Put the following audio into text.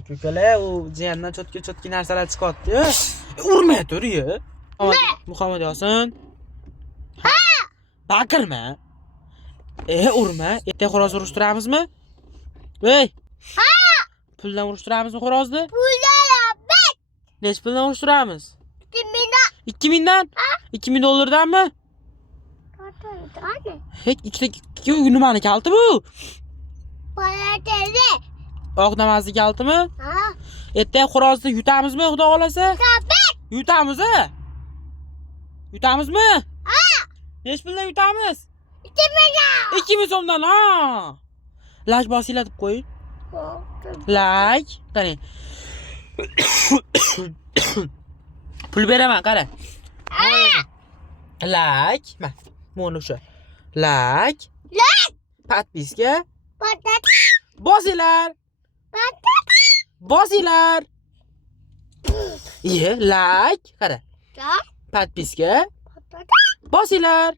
Aka-ukalar, u jiyandan cho'tki narsalar chiqyapti. Urmay tur-ye. Muhammad Yosin. Ha! Baqirma. Urma. Erta xo'roz urushtiramizmi? Ey! Ha! Puldan urushtiramizmi xo'rozni? Puldan bet. Nech puldan urushtiramiz? 2000 dan. 2000 dollardanmi? Qani? Hech ikkita nimani kalti bu? Palateli. Oq namazli kaltimi? Ha. Erta xo'rozni yutamizmi, xudo xolasa? Bet. Yutamiz-a? Yutamizmi? Ha. Nech puldan yutamiz? 2000. 2000 so'mdan, ha. Like bosinglar deb qo'y. Like. Qani. Pul beraman, qara. Like. Mana, mana o'sha. Like. Подписка. Bosinglar. Bosinglar. Like. Qara. Подписка. Bosinglar.